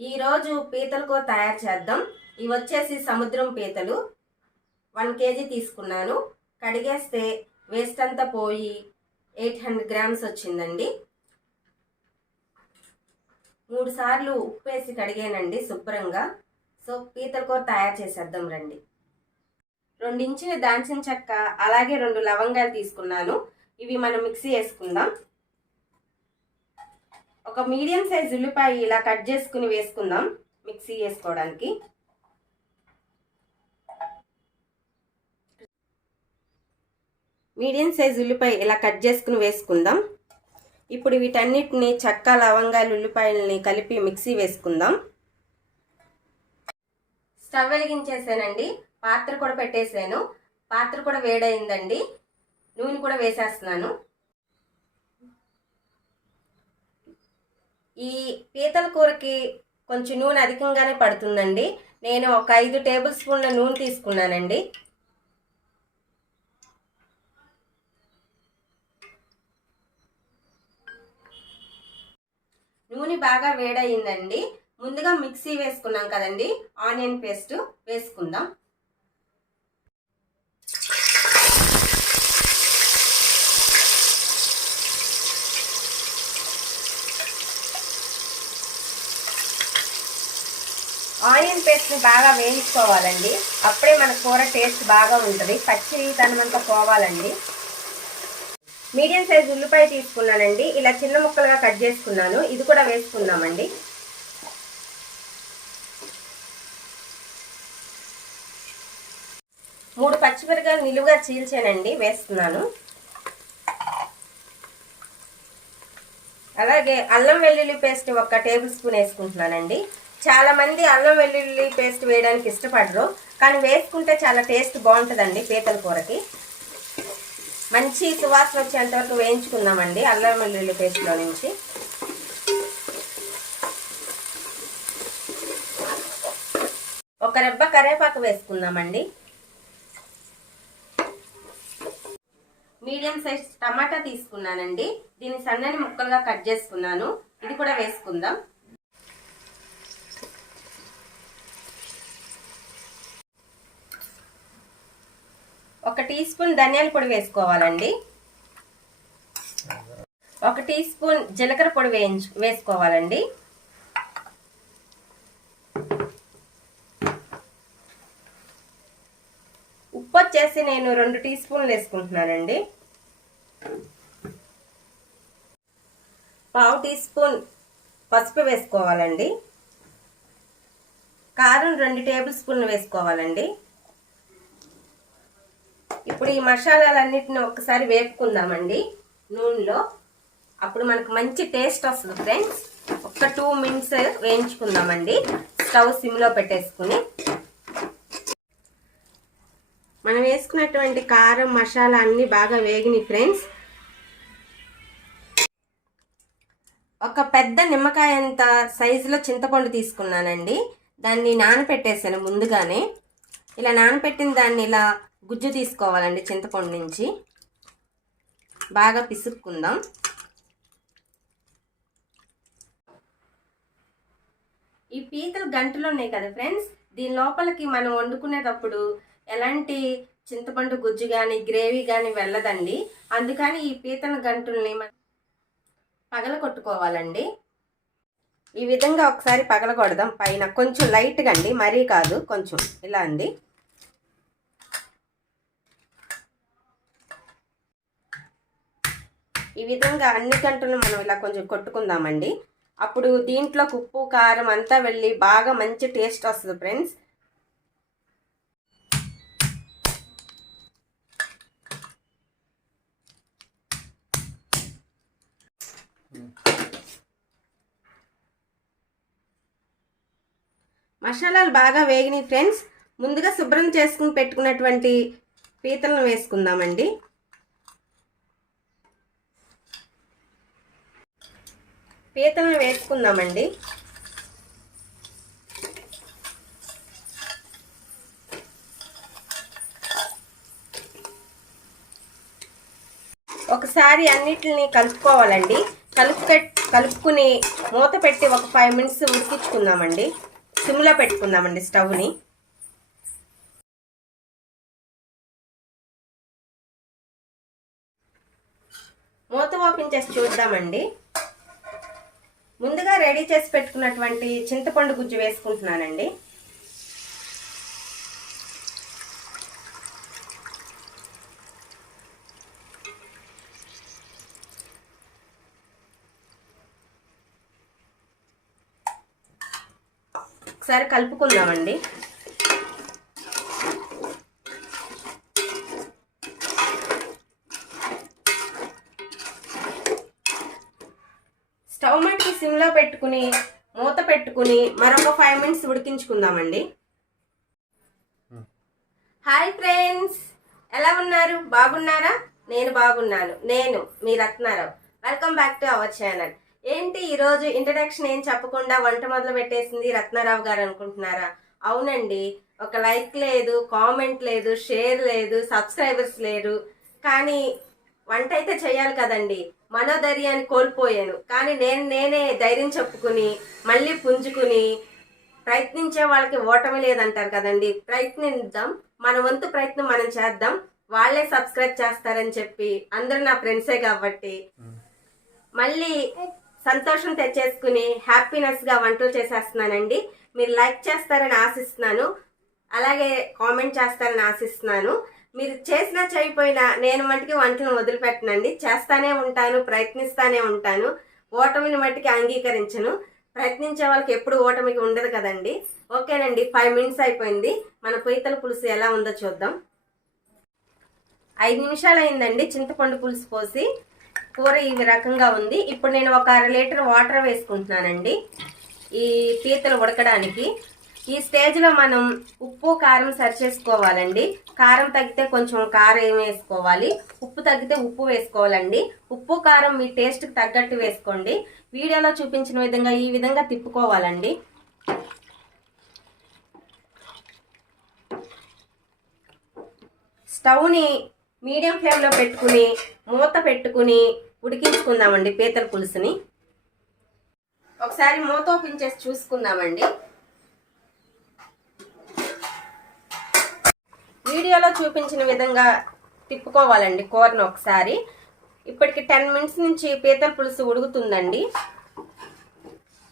ఈరోజు పీతల కూర తయారు చేద్దాం. ఇవి వచ్చేసి సముద్రం పీతలు 1 కేజీ తీసుకున్నాను. కడిగేస్తే వేస్ట్ అంతా పోయి 800 గ్రామ్స్ వచ్చిందండి. 3 సార్లు ఉప్పు వేసి కడిగానండి శుభ్రంగా. సో పీతల కూర తయారు చేసేద్దాం రండి. 2 ఇంచుల దాల్చిన చెక్క, అలాగే 2 లవంగాలు తీసుకున్నాను. ఇవి మనం మిక్సీ వేసుకుందాం. ఒక మీడియం సైజ్ ఉల్లిపాయ ఇలా కట్ చేసుకుని వేసుకుందాం మిక్సీ వేసుకోవడానికి. మీడియం సైజ్ ఉల్లిపాయ ఇలా కట్ చేసుకుని వేసుకుందాం. ఇప్పుడు వీటన్నిటిని చెక్క, లవంగాలు, ఉల్లిపాయలని కలిపి మిక్సీ వేసుకుందాం. స్టవ్ వెలిగించేసానండి. పాత్ర కూడా పెట్టేసాను. పాత్ర కూడా వేడైందండి. నూనె కూడా వేసేస్తున్నాను. ఈ పీతల కూరకి కొంచెం నూనె అధికంగానే పడుతుందండి. నేను ఒక 5 టేబుల్ స్పూన్ల నూనె తీసుకున్నానండి. నూనె బాగా వేడయిందండి. ముందుగా మిక్సీ వేసుకున్నాం కదండి, ఆనియన్ పేస్ట్ వేసుకుందాం. ఆనియన్ పేస్ట్ని బాగా వేయించుకోవాలండి. అప్పుడే మన కూర టేస్ట్ బాగా ఉంటుంది. పచ్చితనమంతా పోవాలండి. మీడియం సైజ్ ఉల్లిపాయ తీసుకున్నానండి. ఇలా చిన్న ముక్కలుగా కట్ చేసుకున్నాను. ఇది కూడా వేసుకుందామండి. మూడు పచ్చిమిరపకాయలు నిలువుగా చీల్చానండి, వేస్తున్నాను. అలాగే అల్లం వెల్లుల్లి పేస్ట్ 1 టేబుల్ స్పూన్ వేసుకుంటున్నానండి. చాలా మంది అల్లం వెల్లుల్లి పేస్ట్ వేయడానికి ఇష్టపడరు, కానీ వేసుకుంటే చాలా టేస్ట్ బాగుంటుందండి. పీతల కూరకి మంచి సువాసన వచ్చేంత వరకు వేయించుకుందామండి అల్లం వెల్లుల్లి పేస్ట్లో నుంచి. ఒక రెబ్బ కరివేపాకు వేసుకుందామండి. మీడియం సైజ్ టమాటా తీసుకున్నానండి. దీన్ని సన్నని ముక్కలుగా కట్ చేసుకున్నాను. ఇది కూడా వేసుకుందాం. ఒక టీ స్పూన్ ధనియాల పొడి వేసుకోవాలండి. 1 టీ స్పూన్ జీలకర్ర పొడి వేసుకోవాలండి. ఉప్పు వచ్చేసి నేను 2 టీ స్పూన్లు వేసుకుంటున్నానండి. 1/2 టీ స్పూన్ పసుపు వేసుకోవాలండి. కారం 2 టేబుల్ స్పూన్లు వేసుకోవాలండి. ఇప్పుడు ఈ మసాలాలన్నిటిని ఒకసారి వేపుకుందామండి నూనెలో. అప్పుడు మనకు మంచి టేస్ట్ వస్తుంది ఫ్రెండ్స్. ఒక 2 మినిట్స్ వేయించుకుందామండి స్టవ్ సిమ్లో పెట్టేసుకుని. మనం వేసుకున్నటువంటి కారం, మసాలా అన్నీ బాగా వేగినాయి ఫ్రెండ్స్. ఒక పెద్ద నిమ్మకాయ అంత సైజులో చింతపండు తీసుకున్నానండి. దాన్ని నానపెట్టేసాను ముందుగానే. ఇలా నానపెట్టిన దాన్ని ఇలా గుజ్జు తీసుకోవాలండి. చింతపండు నుంచి బాగా పిసుక్కుందాం. ఈ పీతలు గంటలు ఉన్నాయి కదా ఫ్రెండ్స్, దీని లోపలికి మనం వండుకునేటప్పుడు ఎలాంటి చింతపండు గుజ్జు కానీ గ్రేవీ కానీ వెళ్ళదండి. అందుకని ఈ పీతల గంటల్ని పగల కొట్టుకోవాలండి. ఈ విధంగా ఒకసారి పగల కొడదాం. పైన కొంచెం లైట్గా అండి, మరీ కాదు, కొంచెం ఇలా అండి. ఈ విధంగా అన్ని గంటలు మనం ఇలా కొంచెం కొట్టుకుందామండి. అప్పుడు దీంట్లోకి ఉప్పు, కారం అంతా వెళ్ళి బాగా మంచి టేస్ట్ వస్తుంది ఫ్రెండ్స్. మసాలాలు బాగా వేగినాయి ఫ్రెండ్స్. ముందుగా శుభ్రం చేసుకుని పెట్టుకున్నటువంటి పీతలను వేసుకుందామండి. పీతలను వేసుకుందామండి. ఒకసారి అన్నిటిని కలుపుకోవాలండి. కలుపుకుని మూత పెట్టి ఒక 5 మినిట్స్ ఉడికించుకుందామండి. సిమ్లో పెట్టుకుందామండి స్టవ్ని. మూత ఓపెన్ చేసి చూద్దామండి. ముందుగా రెడీ చేసి పెట్టుకున్నటువంటి చింతపండు గుజ్జు వేసుకుంటున్నానండి. ఒకసారి కలుపుకుందామండి. స్టవ్ మట్టికి సిమ్లో పెట్టుకుని మూత పెట్టుకుని మరొక 5 మినిట్స్ ఉడికించుకుందామండి. హాయ్ ఫ్రెండ్స్, ఎలా ఉన్నారు? బాగున్నారా? నేను బాగున్నాను. నేను మీ Ratnarao. Welcome back to our channel. ఏంటి ఈరోజు ఇంట్రడక్షన్ ఏం చెప్పకుండా వంట మొదలు పెట్టేసింది రత్నారావు గారు అనుకుంటున్నారా? అవునండి, ఒక లైక్ లేదు, కామెంట్ లేదు, షేర్ లేదు, సబ్స్క్రైబర్స్ లేరు. కానీ వంట అయితే చేయాలి కదండి. మనోధైర్యాన్ని కోల్పోయాను, కానీ నేనే ధైర్యం చెప్పుకుని మళ్ళీ పుంజుకుని ప్రయత్నించే వాళ్ళకి ఓటమి లేదంటారు కదండి. ప్రయత్నిద్దాం, మన వంతు ప్రయత్నం మనం చేద్దాం. వాళ్ళే సబ్స్క్రైబ్ చేస్తారని చెప్పి అందరూ నా ఫ్రెండ్సే కాబట్టి మళ్ళీ సంతోషం తెచ్చేసుకుని హ్యాపీనెస్గా వంటలు చేసేస్తున్నానండి. మీరు లైక్ చేస్తారని ఆశిస్తున్నాను, అలాగే కామెంట్ చేస్తారని ఆశిస్తున్నాను. మీరు చేసినా చేయకపోయినా నేను మట్టికి వంటను వదిలిపెట్టనండి. చేస్తానే ఉంటాను, ప్రయత్నిస్తానే ఉంటాను. ఓటమిని మట్టికి అంగీకరించను. ప్రయత్నించే వాళ్ళకి ఎప్పుడు ఓటమికి ఉండదు కదండి. ఓకేనండి, 5 మినిట్స్ అయిపోయింది. మన పీతల పులుసు ఎలా ఉందో చూద్దాం. 5 నిమిషాలు అయిందండి చింతపండు పులుసు పోసి. కూర ఈ రకంగా ఉంది. ఇప్పుడు నేను ఒక 1/2 లీటర్ వాటర్ వేసుకుంటున్నానండి ఈ పీతలు ఉడకడానికి. ఈ స్టేజ్లో మనం ఉప్పు కారం సరి చేసుకోవాలండి. కారం తగ్గితే కొంచెం కారం వేసుకోవాలి, ఉప్పు తగ్గితే ఉప్పు వేసుకోవాలండి. ఉప్పు కారం మీ టేస్ట్కి తగ్గట్టు వేసుకోండి. వీడియోలో చూపించిన విధంగా ఈ విధంగా తిప్పుకోవాలండి. స్టవ్ని మీడియం ఫ్లేమ్లో పెట్టుకుని మూత పెట్టుకుని ఉడికించుకుందామండి పీతల పులుసుని. ఒకసారి మూత ఓపెన్ చేసి చూసుకుందామండి. వీడియోలో చూపించిన విధంగా తిప్పుకోవాలండి కూరను ఒకసారి. ఇప్పటికి 10 మినిట్స్ నుంచి పీతల పులుసు ఉడుకుతుందండి.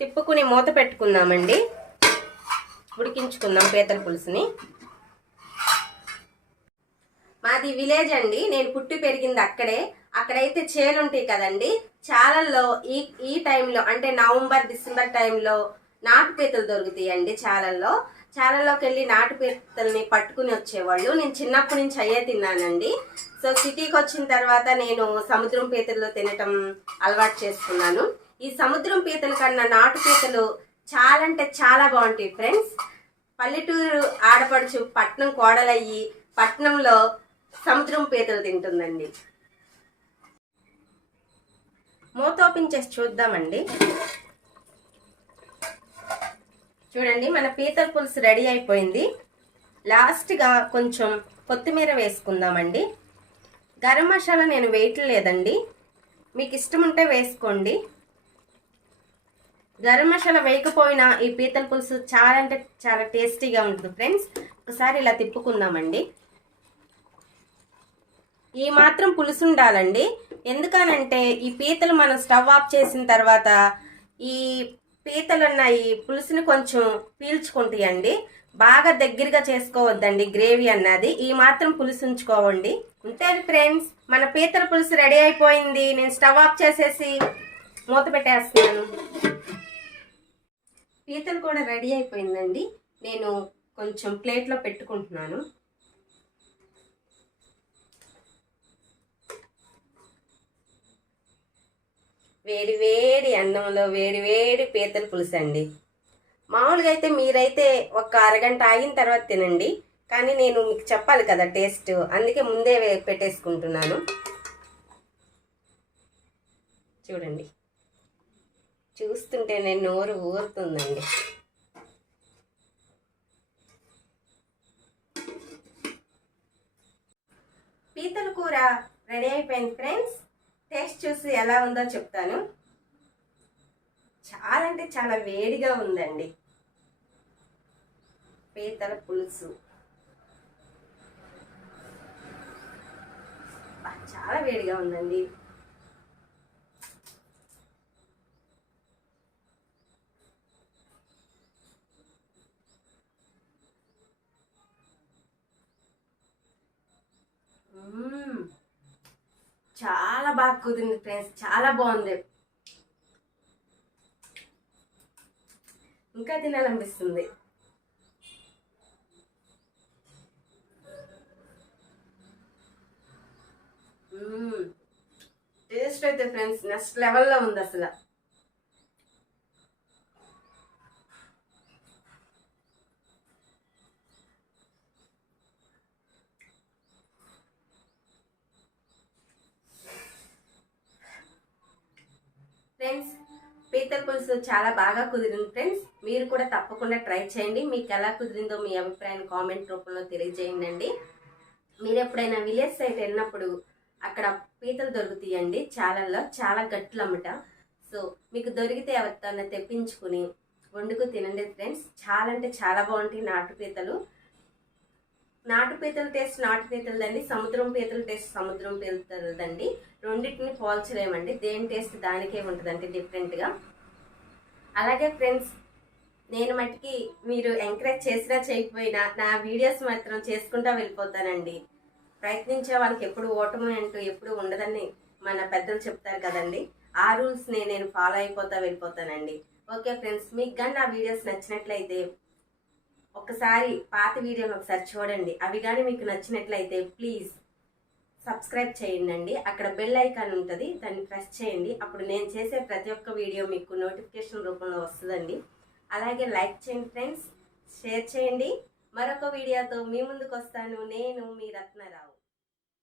తిప్పుకుని మూత పెట్టుకుందామండి, ఉడికించుకుందాం పీతల పులుసుని. మాది విలేజ్ అండి, నేను పుట్టి పెరిగింది అక్కడే. అక్కడైతే చేలు ఉంటాయి కదండి. చాలల్లో ఈ టైంలో అంటే నవంబర్ డిసెంబర్ టైంలో నాటు పీతలు దొరుకుతాయండి. చాలల్లోకి వెళ్ళి నాటు పీతల్ని పట్టుకుని వచ్చేవాళ్ళు. నేను చిన్నప్పటి నుంచి అయ్యే తిన్నానండి. సో సిటీకి వచ్చిన తర్వాత నేను సముద్రం పీతలు తినటం అలవాటు చేసుకున్నాను. ఈ సముద్రం పీతల కన్నా నాటు పీతలు చాలా అంటే చాలా బాగుంటాయి ఫ్రెండ్స్. పల్లెటూరు ఆడపడుచు పట్నం కోడలయ్యి పట్నంలో సముద్రం పీతలు తింటుందండి. మూత ఓపెన్ చేసి చూద్దామండి. చూడండి, మన పీతల పులుసు రెడీ అయిపోయింది. లాస్ట్గా కొంచెం కొత్తిమీర వేసుకుందామండి. గరం మసాలా నేను వేయట్లేదండి, మీకు ఇష్టం ఉంటే వేసుకోండి. గరం మసాలా వేయకపోయినా ఈ పీతల పులుసు చాలా అంటే చాలా టేస్టీగా ఉంటుంది ఫ్రెండ్స్. ఒకసారి ఇలా తిప్పుకుందామండి. ఈ మాత్రం పులుసు ఉండాలండి. ఎందుకనంటే ఈ పీతలు మనం స్టవ్ ఆఫ్ చేసిన తర్వాత ఈ పీతలున్న ఈ పులుసుని కొంచెం పీల్చుకుంటాయండి. బాగా దగ్గరగా చేసుకోవద్దండి గ్రేవీ అన్నది. ఈ మాత్రం పులుసు ఉంచుకోవండి. అంతే ఫ్రెండ్స్, మన పీతల పులుసు రెడీ అయిపోయింది. నేను స్టవ్ ఆఫ్ చేసేసి మూత పెట్టేస్తున్నాను. పీతలు కూడా రెడీ అయిపోయిందండి. నేను కొంచెం ప్లేట్లో పెట్టుకుంటున్నాను. వేడి వేడి అన్నంలో వేడి వేడి పీతల పులుసు అండి. మామూలుగా అయితే మీరైతే ఒక అరగంట ఆగిన తర్వాత తినండి, కానీ నేను మీకు చెప్పాలి కదా టేస్ట్, అందుకే ముందే పెట్టేసుకుంటున్నాను. చూడండి, చూస్తుంటే నేను నోరు ఊరుతుందండి. పీతల కూర రెడీ అయిపోయింది ఫ్రెండ్స్. టేస్ట్ చూసి ఎలా ఉందో చెప్తాను. చాలా అంటే చాలా వేడిగా ఉందండి పీతల పులుసు. చాలా వేడిగా ఉందండి. చాలా బాగా కుదిరింది ఫ్రెండ్స్, చాలా బాగుంది. ఇంకా తినాలనిపిస్తుంది. టేస్ట్ అయితే ఫ్రెండ్స్ నెక్స్ట్ లెవెల్లో ఉంది అసలు. ఫ్రెండ్స్ పీతల పులుసు చాలా బాగా కుదిరింది ఫ్రెండ్స్. మీరు కూడా తప్పకుండా ట్రై చేయండి. మీకు ఎలా కుదిరిందో మీ అభిప్రాయాన్ని కామెంట్ రూపంలో తెలియజేయండి. మీరు ఎప్పుడైనా విలేజ్ సైడ్ వెళ్ళినప్పుడు అక్కడ పీతలు దొరుకుతాయండి. చాలల్లో చాలా గట్టులు అమ్మట. సో మీకు దొరికితే ఎవరితోనే తెప్పించుకుని వండుకు తినండి ఫ్రెండ్స్. చాలా అంటే చాలా బాగుంటాయి నాటు పీతలు. నాటు పీతల టేస్ట్ నాటు పీతలదండి, సముద్రం పీతల టేస్ట్ సముద్రం పీతలదండి. రెండింటిని పోల్చలేమండి. దేని టేస్ట్ దానికే ఉంటుందండి డిఫరెంట్గా. అలాగే ఫ్రెండ్స్ నేను మట్టుకి మీరు ఎంకరేజ్ చేసినా చేయకపోయినా నా వీడియోస్ మాత్రం చేసుకుంటా వెళ్ళిపోతానండి. ప్రయత్నించే వాళ్ళకి ఎప్పుడు ఓటమి అంటూ ఎప్పుడు ఉండదని మన పెద్దలు చెప్తారు కదండి. ఆ రూల్స్ని నేను ఫాలో అయిపోతా వెళ్ళిపోతానండి. ఓకే ఫ్రెండ్స్, మీకు కానీ నా వీడియోస్ నచ్చినట్లయితే ఒకసారి పాత వీడియోని ఒకసారి చూడండి. అవి కానీ మీకు నచ్చినట్లయితే ప్లీజ్ సబ్స్క్రైబ్ చేయండి. అక్కడ బెల్ ఐకాన్ ఉంటుంది, దాన్ని ప్రెస్ చేయండి. అప్పుడు నేను చేసే ప్రతి ఒక్క వీడియో మీకు నోటిఫికేషన్ రూపంలో వస్తుందండి. అలాగే లైక్ చేయండి ఫ్రెండ్స్, షేర్ చేయండి. మరొక వీడియోతో మీ ముందుకు వస్తాను. నేను మీ రత్నారావు.